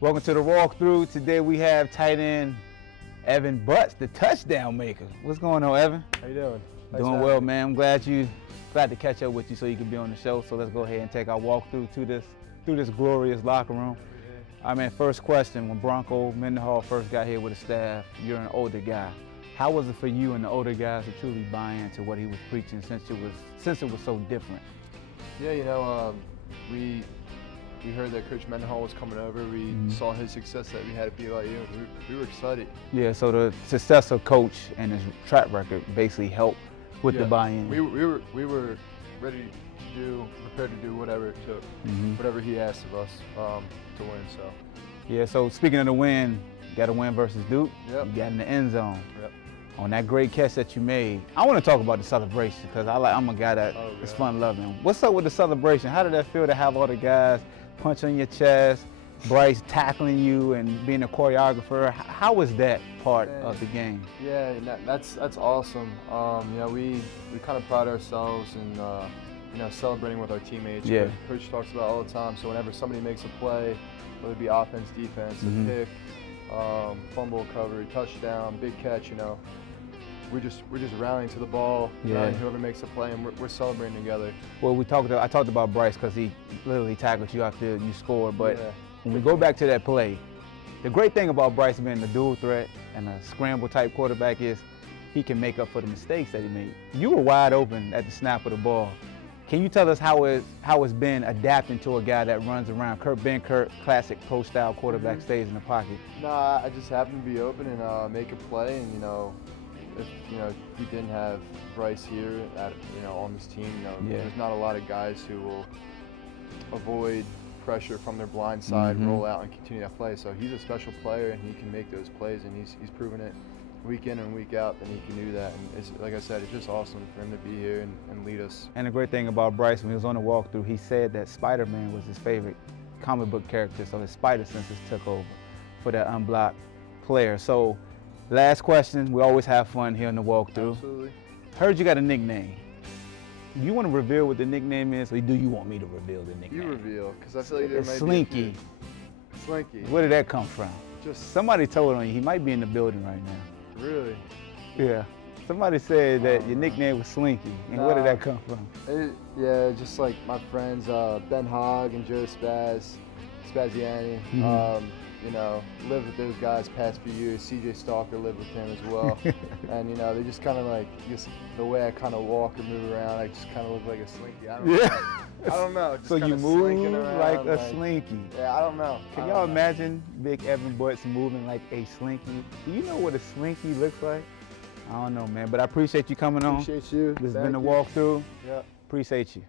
Welcome to the walkthrough. Today we have tight end Evan Butts, the touchdown maker. What's going on, Evan? How you doing? Doing well, man. I'm glad to catch up with you so you can be on the show. So let's go ahead and take our walkthrough through this glorious locker room. I mean, first question: when Bronco Mendenhall first got here with the staff, you're an older guy. How was it for you and the older guys to truly buy into what he was preaching, since it was so different? Yeah, you know, we heard that Coach Mendenhall was coming over. We saw his success that we had at BYU. We were excited. Yeah, so the success of Coach and his track record basically helped with the buy-in. We were ready to prepared to do whatever it took, whatever he asked of us to win. So. Yeah, so speaking of the win, you got a win versus Duke. Yep. You got in the end zone. Yep. On that great catch that you made. I want to talk about the celebration because I'm a guy that is fun loving. What's up with the celebration? How did that feel to have all the guys punch on your chest, Bryce tackling you and being a choreographer? How was that part of the game? Yeah, that's awesome. You know, we kind of pride ourselves in you know, celebrating with our teammates. Yeah. Coach talks about all the time. So whenever somebody makes a play, whether it be offense, defense, a pick, fumble recovery, touchdown, big catch, you know, we're just rallying to the ball, and whoever makes a play, and we're celebrating together. Well, I talked about Bryce because he literally tackled you after you scored, but when we go back to that play, the great thing about Bryce being a dual threat and a scramble type quarterback is he can make up for the mistakes that he made. You were wide open at the snap of the ball. Can you tell us how it's been adapting to a guy that runs around? Ben Kirk, classic pro-style quarterback, stays in the pocket. Nah, I just happened to be open and make a play, and you know, if we didn't have Bryce here on this team, there's not a lot of guys who will avoid pressure from their blind side, roll out and continue that play. So he's a special player and he can make those plays, and he's proven it week in and week out that he can do that. And it's, like I said, it's just awesome for him to be here and lead us. And the great thing about Bryce, when he was on the walkthrough, he said that Spider-Man was his favorite comic book character, so his spider senses took over for that unblocked player. So last question, we always have fun here in the walkthrough. Absolutely. Heard you got a nickname. Do you want to reveal what the nickname is, or do you want me to reveal the nickname? You reveal, because I feel like there might Slinky. be Slinky. Where did that come from? Just somebody told on you. He might be in the building right now. Really? Yeah. Somebody said that your nickname was Slinky. And where did that come from? Yeah, just like my friends, Ben Hogg and Joe Spaziani. You know, lived with those guys past few years. CJ Stalker lived with him as well. And, you know, they just kind of like, just the way I kind of walk or move around, I just kind of look like a slinky. I don't know. Just so you move like a slinky. Yeah, I don't know. Can y'all imagine Big Evan Butts moving like a slinky? Do you know what a slinky looks like? I don't know, man. But I appreciate you coming on. Appreciate you. This has been a walkthrough. Yeah. Appreciate you.